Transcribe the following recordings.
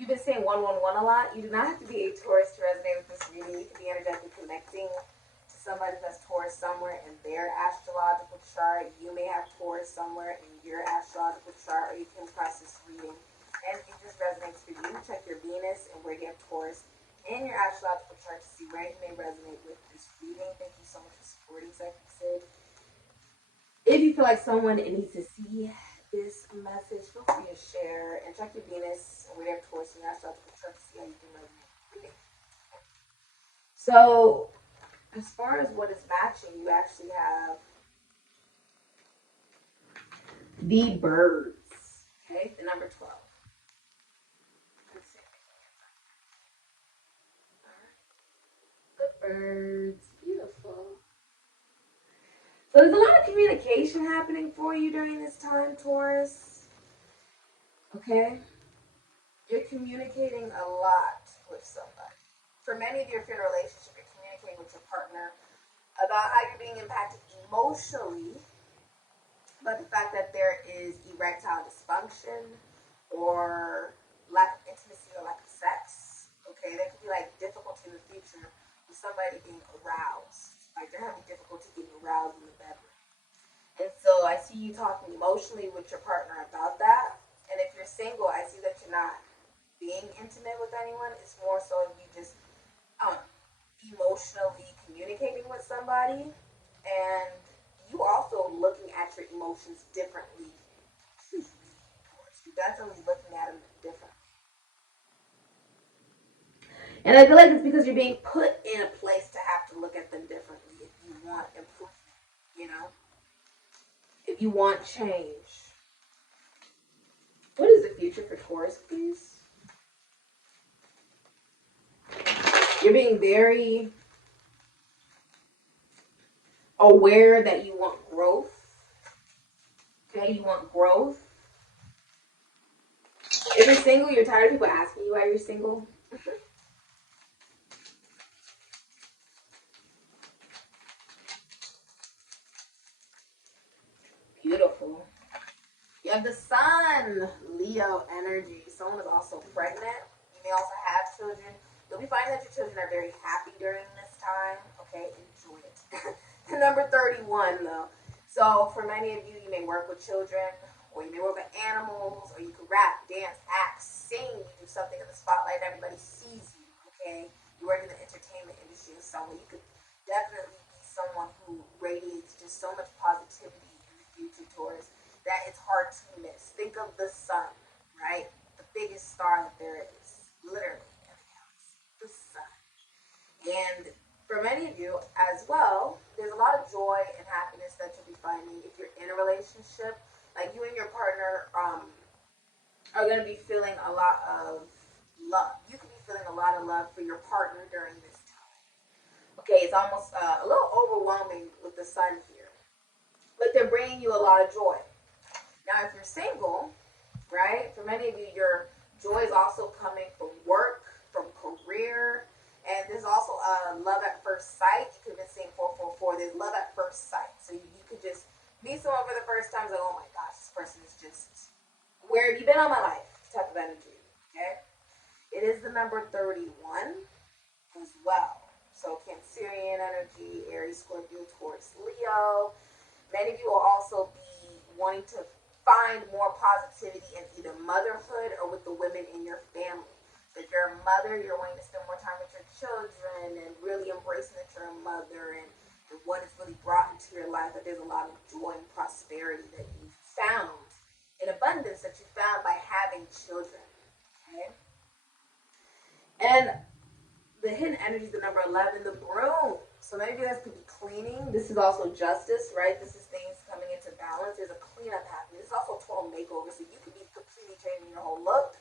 You've been saying 111 a lot. You do not have to be a Taurus to resonate with this reading. You can be energetically connecting to somebody that's Taurus somewhere in their astrological chart. You may have Taurus somewhere in your astrological chart, or you can press this reading. And if it just resonates for you, check your Venus and where you have Taurus in your astrological chart to see where you may resonate with this reading. Thank you so much for supporting Sikiksyd. If you feel like someone needs to see this message, feel free to share and check your Venus and where you have Taurus in your astrological chart to see how you can resonate with reading. So, as far as what is matching, you actually have the birds. Okay, the number 12. The birds, beautiful. So there's a lot of communication happening for you during this time, Taurus. Okay? You're communicating a lot with somebody. For many of you, if you're in a relationship, you're communicating with your partner about how you're being impacted emotionally by the fact that there is erectile dysfunction or lack of intimacy or lack of sex. Okay? There could be like difficulty in the future with somebody being aroused. Like they're having difficulty getting aroused in the bedroom. And so I see you talking emotionally with your partner about that. And if you're single, I see that you're not being intimate with anyone. It's more so you just emotionally communicating with somebody. And you also looking at your emotions differently. You're definitely looking at them differently. And I feel like it's because you're being put in a place to have to look at them differently if you want improvement, you know? If you want change. What is the future for Taurus, please? You're being very aware that you want growth. Okay, you want growth. If you're single, you're tired of people asking you why you're single. Beautiful. You have the sun, Leo energy. Someone is also pregnant. You may also have children. You'll be finding that your children are very happy during this time. Okay, enjoy it. Number 31, though. So for many of you, you may work with children, or you may work with animals, or you can rap, dance, act, sing. You do something in the spotlight and everybody sees you. Okay, you work in the entertainment industry in some way. You could definitely be someone who radiates just so much positivity in the future, Taurus, that it's hard to miss. Think of the sun, right? The biggest star that there is, literally, in the galaxy, the sun. And for many of you as well, there's a lot of joy and happiness that you'll be finding if you're in a relationship. Like you and your partner are going to be feeling a lot of love. You could be feeling a lot of love for your partner during this time. Okay, it's almost a little overwhelming with the sun here, but they're bringing you a lot of joy. Now, if you're single, right, for many of you, your joy is also coming from work, from career, and there's also love at first sight. You could have been seeing 444. There's love at first sight. So you could just meet someone for the first time, like, oh my gosh, this person is just, where have you been all my life? Type of energy, okay? It is the number 31 as well. So Cancerian energy, Aries, Scorpio, Taurus, Leo. Many of you will also be wanting to find more positivity in either motherhood or with the women in your family. So if you're a mother, you're wanting to spend more time with your children and really embracing that you're a mother and what it's really brought into your life, that there's a lot of joy and prosperity that you found, in abundance that you found by having children. Okay? And the hidden energy is the number 11, the broom. So maybe this could be cleaning. This is also justice, right? This is things coming into balance. There's a cleanup happening. This is also a total makeover. So you could be completely changing your whole look.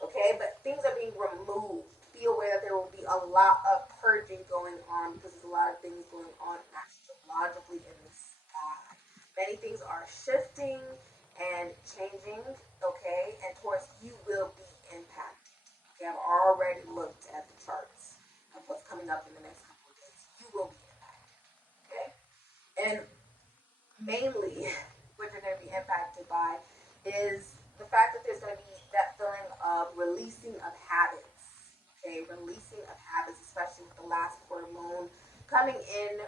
Okay, but things are being removed. Be aware that there will be a lot of purging going on because there's a lot of things going on astrologically in the sky. Many things are shifting and changing, okay? And Taurus, you will be impacted. Okay, I've already looked at the charts of what's coming up in the next couple of days. You will be impacted, okay? And mainly, what you're going to be impacted by is the fact that there's going to be that feeling of releasing a coming in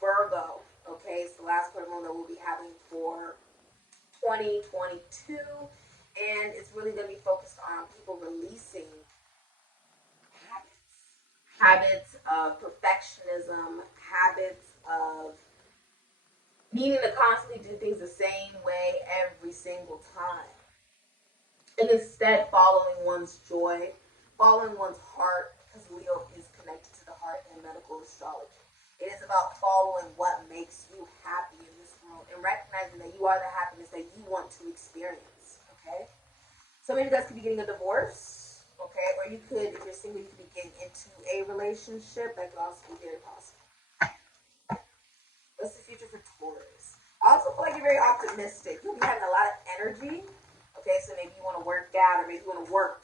Virgo. Okay, it's the last full moon that we'll be having for 2022, and it's really going to be focused on people releasing habits of perfectionism, habits of needing to constantly do things the same way every single time, and instead following one's joy, following one's heart, because Leo is connected to the heart in medical astrology. It is about following what makes you happy in this world and recognizing that you are the happiness that you want to experience. Okay? Some of you guys could be getting a divorce, okay? Or you could, if you're single, you could be getting into a relationship. That could also be very possible. What's the future for Taurus? I also feel like you're very optimistic. You'll be having a lot of energy. Okay, so maybe you want to work out, or maybe you want to work.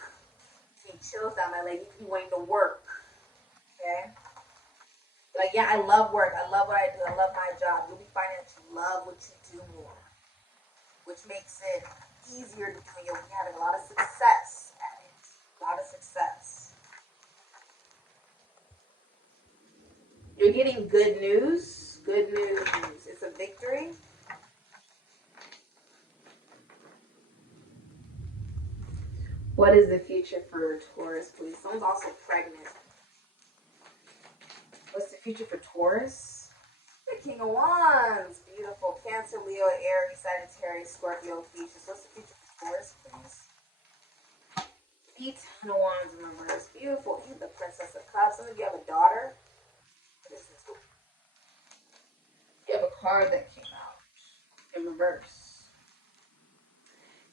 Getting chills down my leg. You could be wanting to work. Okay? Like, yeah, I love work. I love what I do. I love my job. You'll be finding that you love what you do more, which makes it easier to do. You'll be having a lot of success at it. A lot of success. You're getting good news. Good news. It's a victory. What is the future for Taurus, please? Someone's also pregnant. What's the future for Taurus? The King of Wands. Beautiful. Cancer, Leo, Aries, Sagittarius, Scorpio, Pisces. What's the future for Taurus, please? The Ten of Wands in reverse. Beautiful. You have the Princess of Cups. Some of you have a daughter. What is this? You have a card that came out in reverse.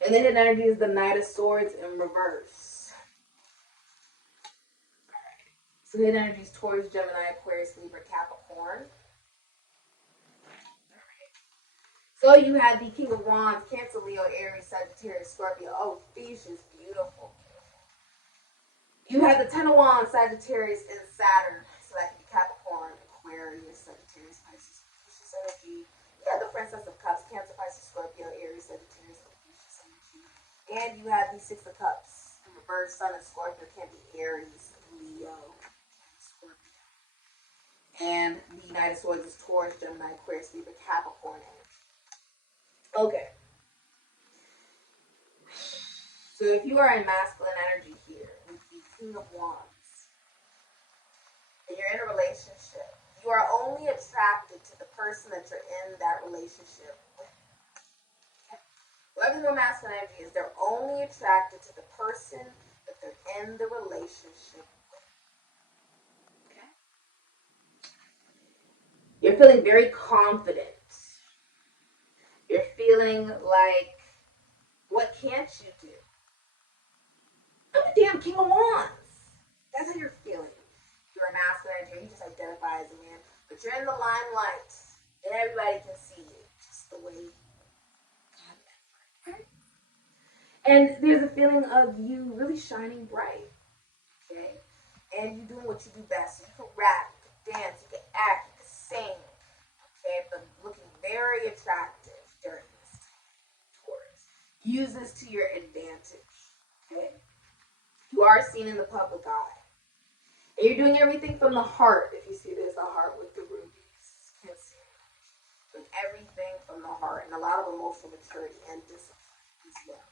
And the hidden energy is the Knight of Swords in reverse. So hidden energy is Taurus, Gemini, Aquarius, Libra, Capricorn. So you have the King of Wands, Cancer, Leo, Aries, Sagittarius, Scorpio. Oh, Theseus, beautiful. You have the Ten of Wands, Sagittarius, and Saturn. So that could be Capricorn, Aquarius, Sagittarius, Pisces, Theseus energy. You have the Princess of Cups, Cancer, Pisces, Scorpio, Aries, Sagittarius, Theseus energy. And you have the Six of Cups in reverse. Sun and Scorpio can be Aries, Leo, Scorpio. And the Knight of Swords is Taurus, Gemini, Aquarius, Libra, Capricorn energy. Okay. So if you are in masculine energy here, with the King of Wands, and you're in a relationship, you are only attracted to the person that you're in that relationship with. Okay. Whoever your masculine energy is, they're only attracted to the person that they're in the relationship with. Okay. You're feeling very confident. You're feeling like, what can't you do? I'm the damn King of Wands. That's how you're feeling. You're a masculine energy, you just identify as a man, but you're in the limelight, and everybody can see you, just the way God meant. Okay? And there's a feeling of you really shining bright, okay? And you doing what you do best. So you can rap, you can dance, you can act, you can sing, okay? But looking very attractive during this time, Taurus. Use this to your advantage, okay? You are seen in the public eye. And you're doing everything from the heart. If you see there's a heart with the rubies. You can see it. Doing everything from the heart. And a lot of emotional maturity and discipline as well.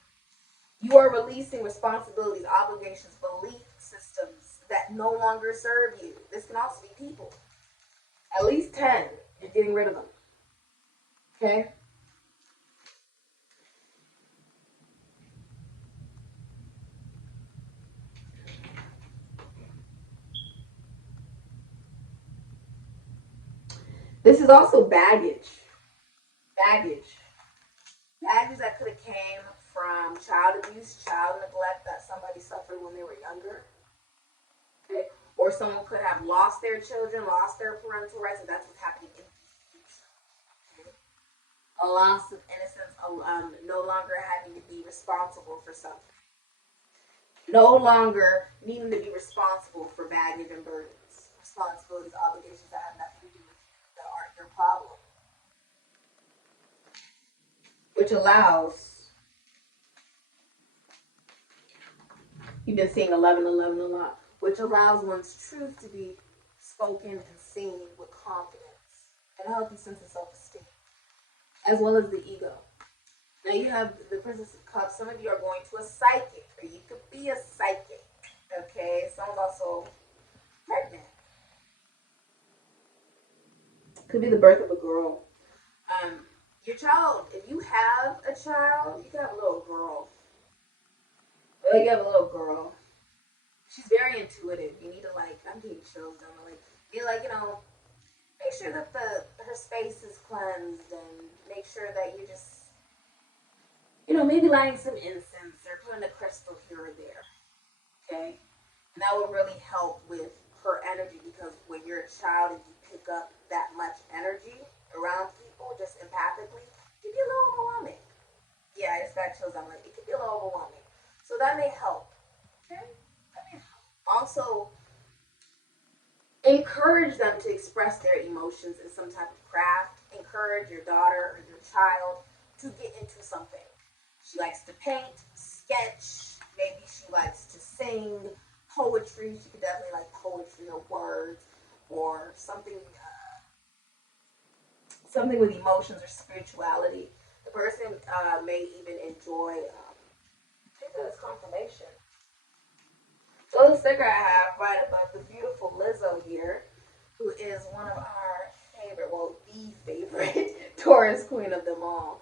You are releasing responsibilities, obligations, belief systems that no longer serve you. This can also be people. At least 10. You're getting rid of them. Okay? This is also baggage. Baggage that could have came from child abuse, child neglect that somebody suffered when they were younger. Okay? Or someone could have lost their children, lost their parental rights, and that's what's happening in the future. Okay? A loss of innocence, no longer having to be responsible for something. No longer needing to be responsible for baggage and burdens. Responsibilities, obligations that have nothing to do with you, that aren't your problem. Which allows, you've been seeing 11, 11 a lot, which allows one's truth to be spoken and seen with confidence and a healthy sense of self-esteem, as well as the ego. Now you have the Princess of Cups. Some of you are going to a psychic, or you could be a psychic. Okay, someone's also pregnant. Could be the birth of a girl. Your child, if you have a child, you can have a little girl. Like you have a little girl. She's very intuitive. You need to I'm getting chills down. Be make sure that her space is cleansed, and make sure that you just, maybe lighting some incense or putting a crystal here or there. Okay, and that will really help with her energy, because when you're a child and you pick up that much energy around people, just empathically, it can be a little overwhelming. Yeah, I just got chills. It could be a little overwhelming. So that may help. Okay? That may help. Also, encourage them to express their emotions in some type of craft. Encourage your daughter or your child to get into something. She likes to paint, sketch, maybe she likes to sing, poetry. She could definitely like poetry or words or something something with emotions or spirituality. The person may even enjoy, I think that is confirmation. So the sticker I have right above the beautiful Lizzo here, who is one of our favorite, well, the favorite Taurus queen of them all.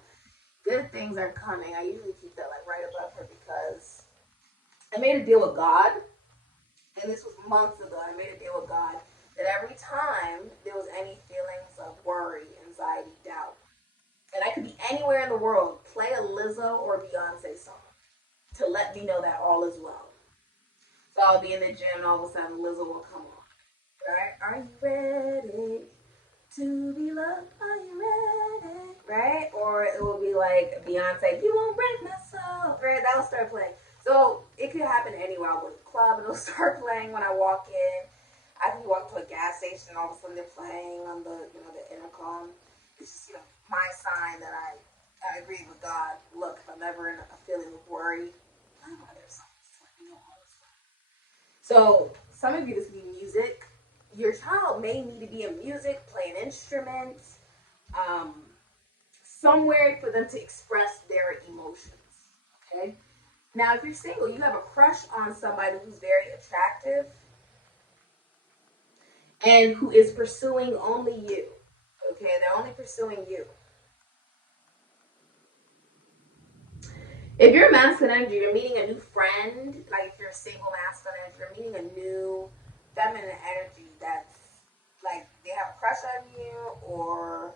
Good things are coming. I usually keep that right above her because I made a deal with God, and this was months ago. I made a deal with God that every time there was any feelings of worry, anxiety, doubt, and I could be anywhere in the world, play a Lizzo or Beyonce song to let me know that all is well. So I'll be in the gym and all of a sudden Lizzo will come on. Right? Are you ready to be loved? Are you ready? Right? Or it will be like Beyonce, you won't break my soul. Right? That'll start playing. So it could happen anywhere. I'll go to the club and it'll start playing when I walk in. I can walk to a gas station and all of a sudden they're playing on the the intercom. It's just my sign that I agree with God. Look, if I'm ever in a feeling of worry, there's something to let me know all this stuff. So some of you, this can be music. Your child may need to be in music, play an instrument, somewhere for them to express their emotions. Okay. Now, if you're single, you have a crush on somebody who's very attractive and who is pursuing only you. Okay, they're only pursuing you. If you're masculine energy, you're meeting a new friend. Like if you're a single masculine energy, you're meeting a new feminine energy that's like they have a crush on you, or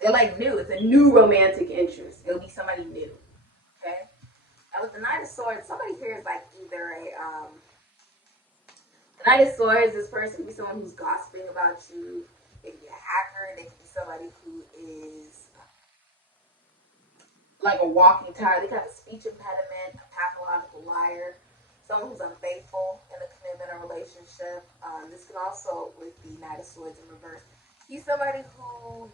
they're like new. It's a new romantic interest. It'll be somebody new. Okay. Now with the Knight of Swords, somebody here is like either the Knight of Swords, this person could be someone who's gossiping about you. They could be a hacker. They could be somebody who is like a walking tower. They could have a speech impediment, a pathological liar, someone who's unfaithful in a commitment or relationship. This can also, with the Knight of Swords in reverse, he's somebody who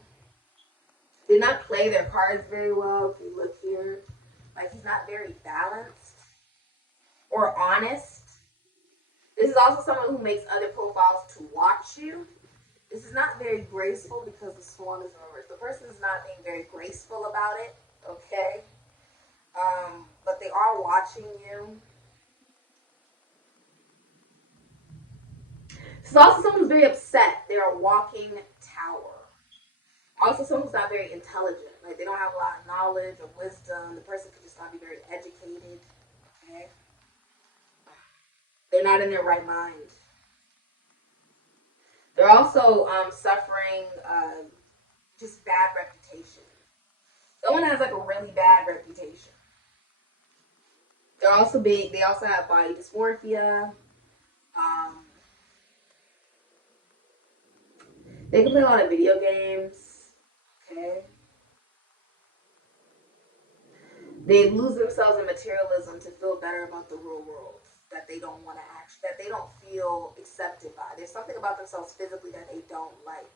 did not play their cards very well. If you look here, like he's not very balanced or honest. This is also someone who makes other profiles to watch you. This is not very graceful because the swan is in reverse. The person is not being very graceful about it, okay? But they are watching you. This is also someone who's very upset. They're a walking tower. Also someone who's not very intelligent. Like they don't have a lot of knowledge or wisdom. The person could just not be very educated, okay? They're not in their right mind. They're also suffering just bad reputation. Someone has like a really bad reputation. They're also big. They also have body dysmorphia. They can play a lot of video games. Okay. They lose themselves in materialism to feel better about the real world that they don't want to that they don't feel accepted by. There's something about themselves physically that they don't like.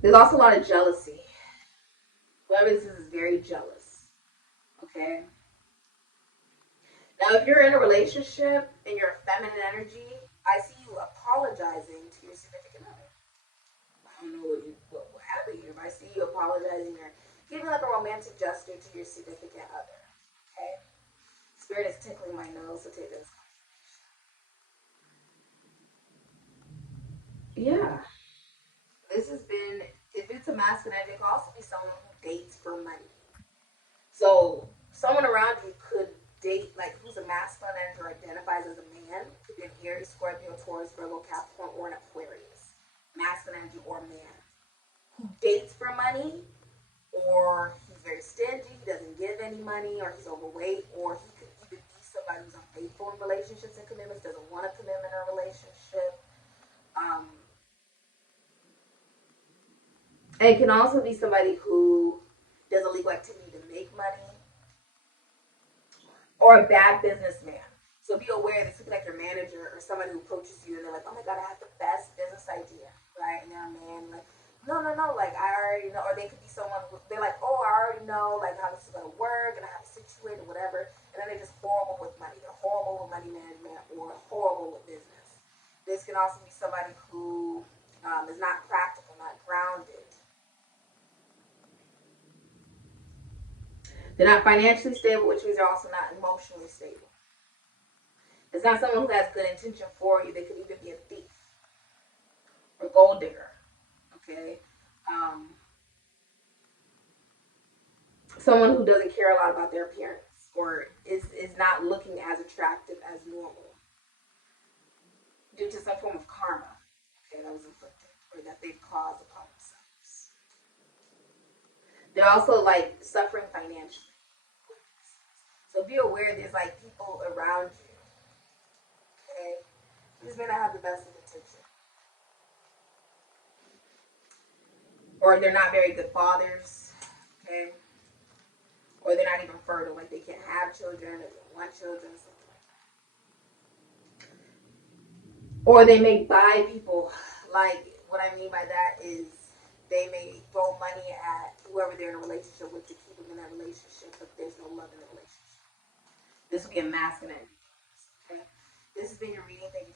There's also a lot of jealousy. Whoever this is very jealous. Okay? Now, if you're in a relationship and you're a feminine energy, I see you apologizing to your significant other. I don't know what happened here, but I see you apologizing or giving like a romantic gesture to your significant other. Okay? Spirit is tickling my nose, so take this. Yeah. This has been, if it's a masculine energy, it could also be someone who dates for money. So someone around you could date, like who's a masculine energy or identifies as a man, could be an Aries, Scorpio, Taurus, Virgo, Capricorn, or an Aquarius. Masculine energy or man. Who dates for money, or he's very stingy, he doesn't give any money, or he's overweight, or he could even be somebody who's unfaithful in relationships and commitments, doesn't want a commitment or a relationship. Um, and it can also be somebody who does illegal activity to make money, or a bad businessman. So be aware this could be like your manager or somebody who approaches you and they're like, oh my God, I have the best business idea, right? And they're a man, like, no, like I already know. Or they could be someone who, they're like, oh, I already know like how this is gonna work and how to situate or whatever. And then they're just horrible with money. They're horrible with money management or horrible with business. This can also be somebody who is not practical, not grounded. They're not financially stable, which means they're also not emotionally stable. It's not someone who has good intention for you. They could even be a thief or gold digger. Okay. Um, Someone who doesn't care a lot about their appearance or is not looking as attractive as normal due to some form of karma, okay, that was inflicted or that they've caused upon themselves. They're also like suffering financially. So be aware there's like people around you, okay? These may not have the best of intention. Or they're not very good fathers, okay? Or they're not even fertile, like they can't have children, or they don't want children, something like that. Or they may buy people, like what I mean by that is they may throw money at whoever they're in a relationship with to keep them in that relationship, but there's no love in the relationship. This will be a masculine. Okay? This has been your reading. Thank you